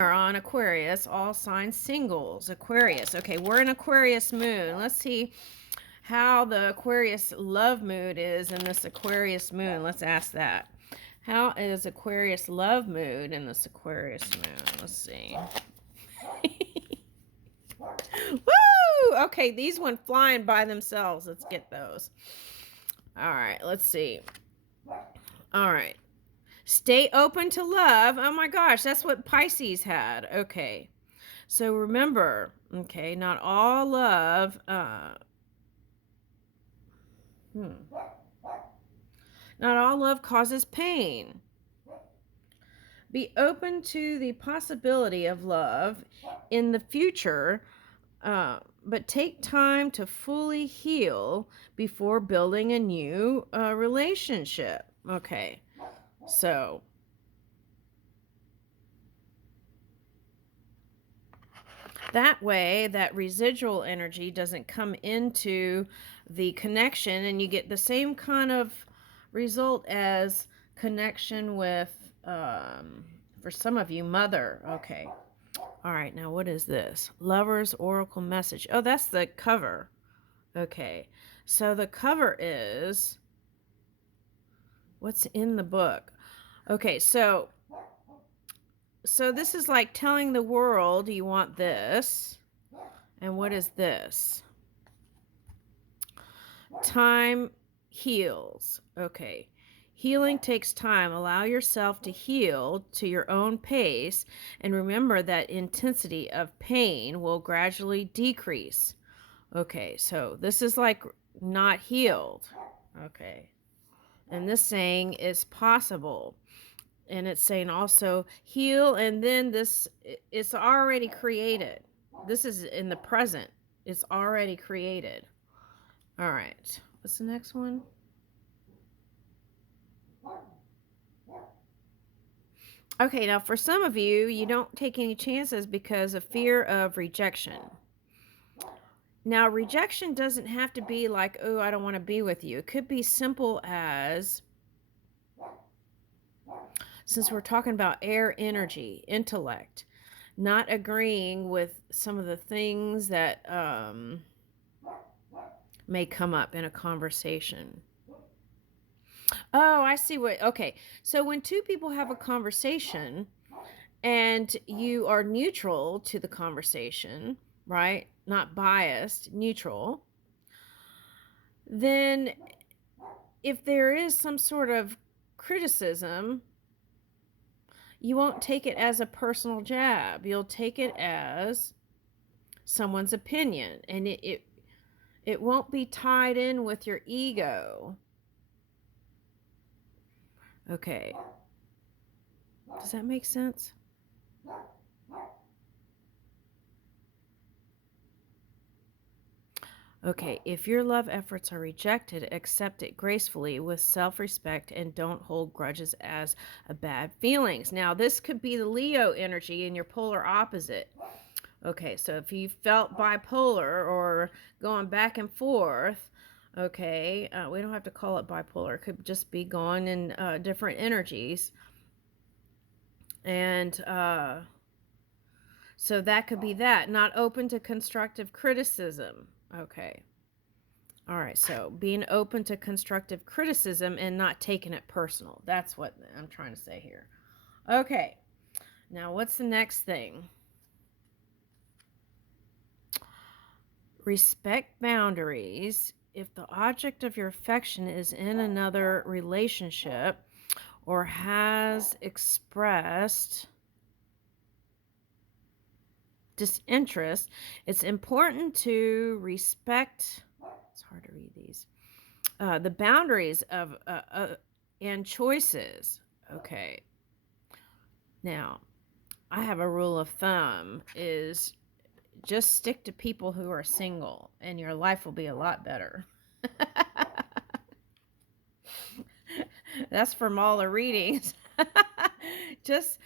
On Aquarius, all signs singles. Aquarius. Okay, we're in Aquarius moon. Let's see how the Aquarius love mood is in this Aquarius moon. Let's ask that. How is Aquarius love mood in this Aquarius moon? Let's see. Woo! Okay, these went flying by themselves. Let's get those. All right, let's see. All right. Stay open to love. Oh my gosh, that's what Pisces had. Okay. So remember, okay, not all love, not all love causes pain. Be open to the possibility of love in the future, but take time to fully heal before building a new relationship. Okay, so that way, that residual energy doesn't come into the connection, and you get the same kind of result as connection with, for some of you, mother. Okay. All right. Now, what is this? Lover's Oracle Message. Oh, that's the cover. Okay. So the cover is what's in the book. Okay. So this is like telling the world you want this. And what is this? Time heals. Okay. Healing takes time. Allow yourself to heal to your own pace, and remember that intensity of pain will gradually decrease. Okay, so this is like not healed. Okay. And this saying is possible. And it's saying also heal, and then this, it's already created. This is in the present. It's already created. All right. What's the next one? Okay, now for some of you, you don't take any chances because of fear of rejection. Now, rejection doesn't have to be like, oh, I don't want to be with you. It could be simple as, since we're talking about air energy, intellect, not agreeing with some of the things that may come up in a conversation. Oh, I see what, okay. So when two people have a conversation and you are neutral to the conversation, right? Not biased, neutral. Then if there is some sort of criticism, you won't take it as a personal jab. You'll take it as someone's opinion, and it won't be tied in with your ego. Okay. Does that make sense? Okay, if your love efforts are rejected, accept it gracefully with self-respect and don't hold grudges as a bad feelings. Now, this could be the Leo energy in your polar opposite. Okay, so if you felt bipolar or going back and forth, okay, we don't have to call it bipolar. It could just be going in different energies. And so that could be that. Not open to constructive criticism. Okay. All right, so being open to constructive criticism and not taking it personal. That's what I'm trying to say here. Okay, now what's the next thing? Respect boundaries. If the object of your affection is in another relationship or has expressed disinterest, it's important to respect, it's hard to read these, the boundaries of and choices. Okay. Now, I have a rule of thumb is just stick to people who are single and your life will be a lot better. That's from all the readings. Just,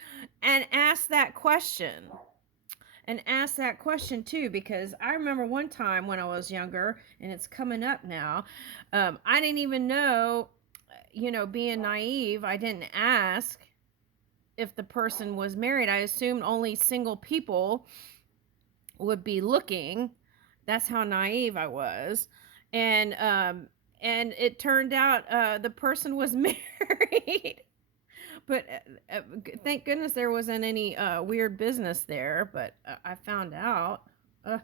and ask that question. And ask that question too, because I remember one time when I was younger, and it's coming up now, I didn't even know, being naive, I didn't ask, if the person was married. I assumed only single people would be looking. That's how naive I was. And it turned out the person was married. But thank goodness there wasn't any weird business there. But I found out. Uh,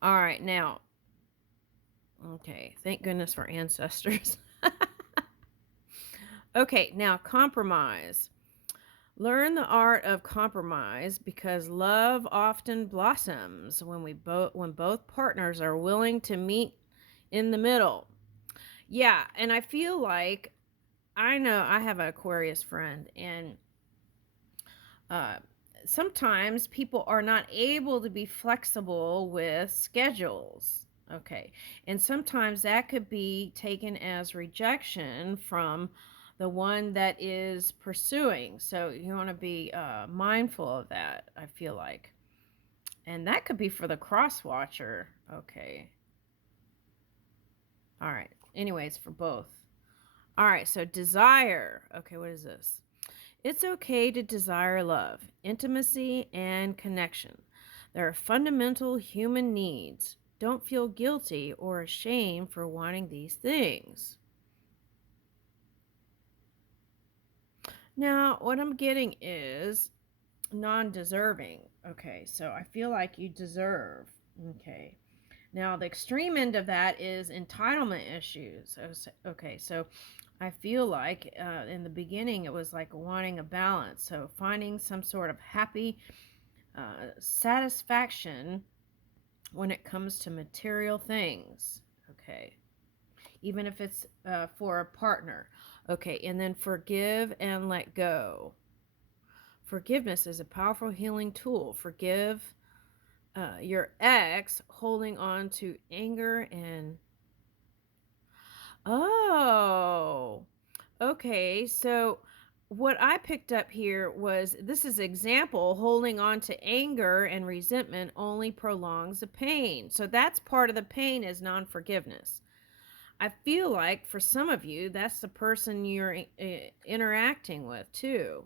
all right, now. Okay, thank goodness for ancestors. Okay, now compromise. Learn the art of compromise because love often blossoms when both partners are willing to meet in the middle. Yeah, and I feel like I know I have an Aquarius friend, and uh, sometimes people are not able to be flexible with schedules. Okay. And sometimes that could be taken as rejection from the one that is pursuing. So you want to be mindful of that, I feel like. And that could be for the cross watcher. Okay. All right. Anyways, for both. All right. So desire. Okay. What is this? It's okay to desire love, intimacy, and connection. They are fundamental human needs. Don't feel guilty or ashamed for wanting these things. Now, what I'm getting is non-deserving. Okay, so I feel like you deserve. Okay. Now, the extreme end of that is entitlement issues. Okay, so I feel like in the beginning it was like wanting a balance. So finding some sort of happy satisfaction when it comes to material things. Okay, even if it's for a partner. Okay, and then forgive and let go. Forgiveness is a powerful healing tool. Forgive your ex holding on to anger and oh, okay. So what I picked up here was this is example holding on to anger and resentment only prolongs the pain. So that's part of the pain is non-forgiveness. I feel like for some of you that's the person you're interacting with too.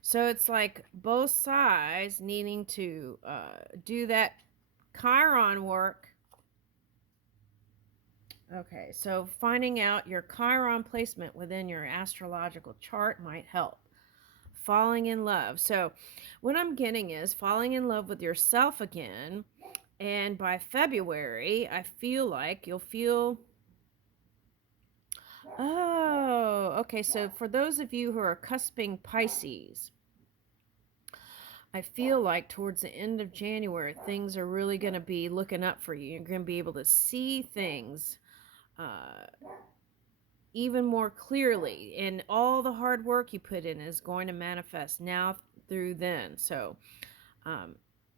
So it's like both sides needing to do that Chiron work. Okay, so finding out your Chiron placement within your astrological chart might help. Falling in love. So, what I'm getting is falling in love with yourself again. And by February, I feel like you'll feel. Oh, okay. So, for those of you who are cusping Pisces, I feel like towards the end of January, things are really going to be looking up for you. You're going to be able to see things uh, even more clearly, and all the hard work you put in is going to manifest now through then. So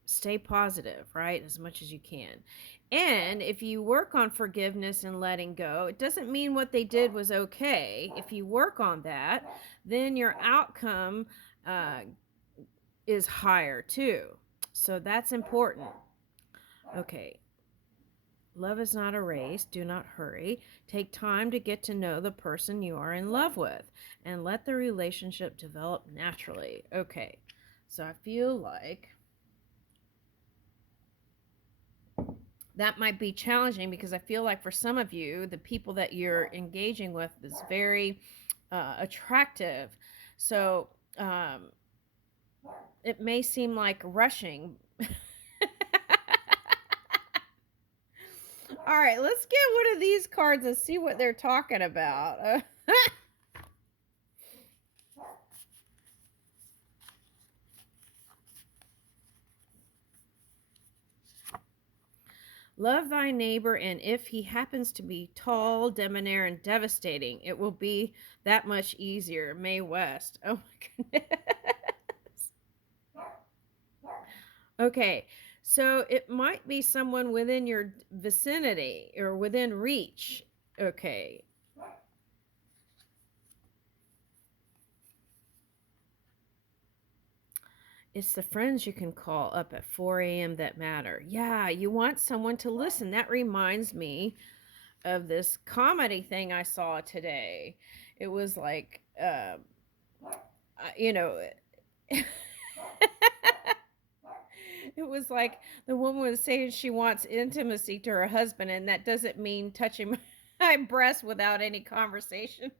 stay positive, right, as much as you can. And if you work on forgiveness and letting go, it doesn't mean what they did was okay. If you work on that, then your outcome is higher too. So that's important. Okay. Love is not a race. Do not hurry. Take time to get to know the person you are in love with and let the relationship develop naturally. Okay, so I feel like that might be challenging because I feel like for some of you, the people that you're engaging with is very attractive. So it may seem like rushing. All right, let's get one of these cards and see what they're talking about. Love thy neighbor, and if he happens to be tall, debonair, and devastating, it will be that much easier. Mae West. Oh my goodness. Okay, so it might be someone within your vicinity or within reach. Okay. It's the friends you can call up at 4 a.m. that matter. Yeah, you want someone to listen. That reminds me of this comedy thing I saw today. It was like, you know, it was like the woman was saying she wants intimacy to her husband, and that doesn't mean touching my breast without any conversation.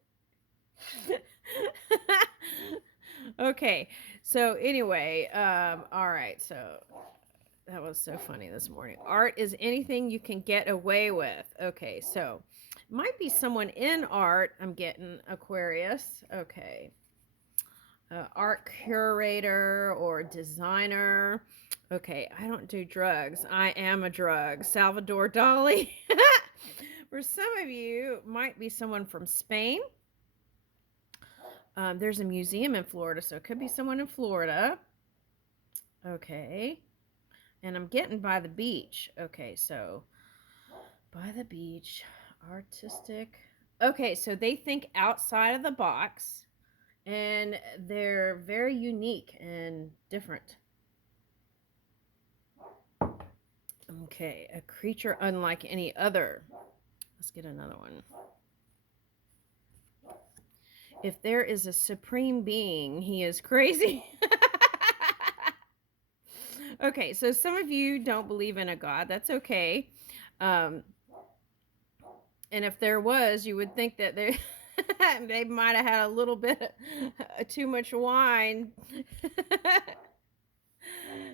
Okay. So anyway, all right. So that was so funny this morning. Art is anything you can get away with. Okay. So might be someone in art. I'm getting Aquarius. Okay. Art curator or designer. Okay, I don't do drugs. I am a drug. Salvador Dali. For some of you, might be someone from Spain. There's a museum in Florida, so it could be someone in Florida. Okay. And I'm getting by the beach. Okay, so by the beach, artistic. Okay, so they think outside of the box and they're very unique and different. Okay, a creature unlike any other. Let's get another one. If there is a supreme being, he is crazy. Okay, so some of you don't believe in a God. That's okay. And if there was, you would think that they might have had a little bit too much wine.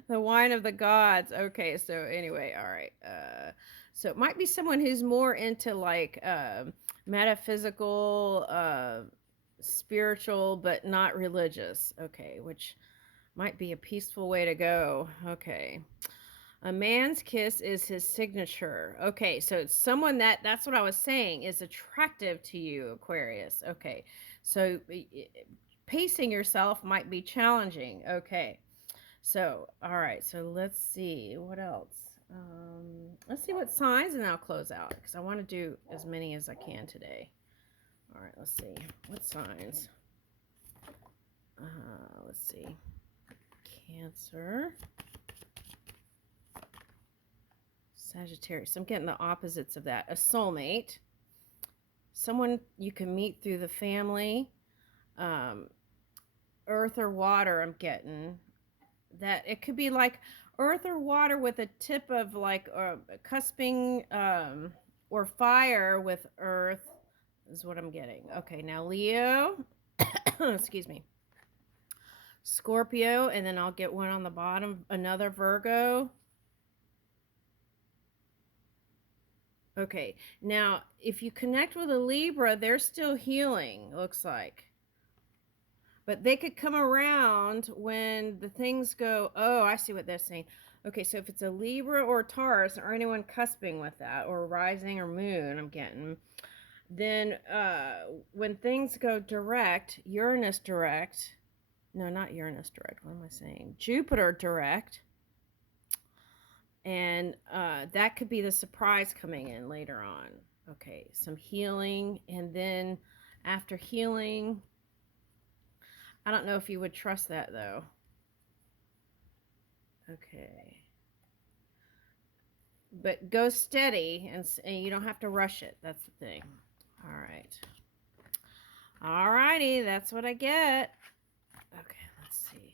The wine of the gods. Okay, so anyway, all right. So it might be someone who's more into like metaphysical, spiritual, but not religious. Okay, which might be a peaceful way to go. Okay. A man's kiss is his signature. Okay, so it's someone that's what I was saying is attractive to you, Aquarius. Okay. So pacing yourself might be challenging. Okay. So, all right. So let's see what else. Let's see what signs, and I'll close out because I want to do as many as I can today. All right. Let's see what signs. Let's see. Cancer. Sagittarius. I'm getting the opposites of that. A soulmate. Someone you can meet through the family. Earth or water, I'm getting. That it could be like earth or water with a tip of like cusping or fire with earth is what I'm getting. Okay, now Leo. Excuse me. Scorpio, and then I'll get one on the bottom, another Virgo. Okay, now if you connect with a Libra, they're still healing, looks like. But they could come around when the things go, oh, I see what they're saying. Okay, so if it's a Libra or Taurus or anyone cusping with that, or rising or moon, I'm getting, then when things go direct, Uranus direct, no, not Uranus direct, what am I saying? Jupiter direct, and that could be the surprise coming in later on. Okay, some healing, and then after healing, I don't know if you would trust that though. Okay. But go steady, and you don't have to rush it. That's the thing. All right. All righty, that's what I get. Okay, let's see.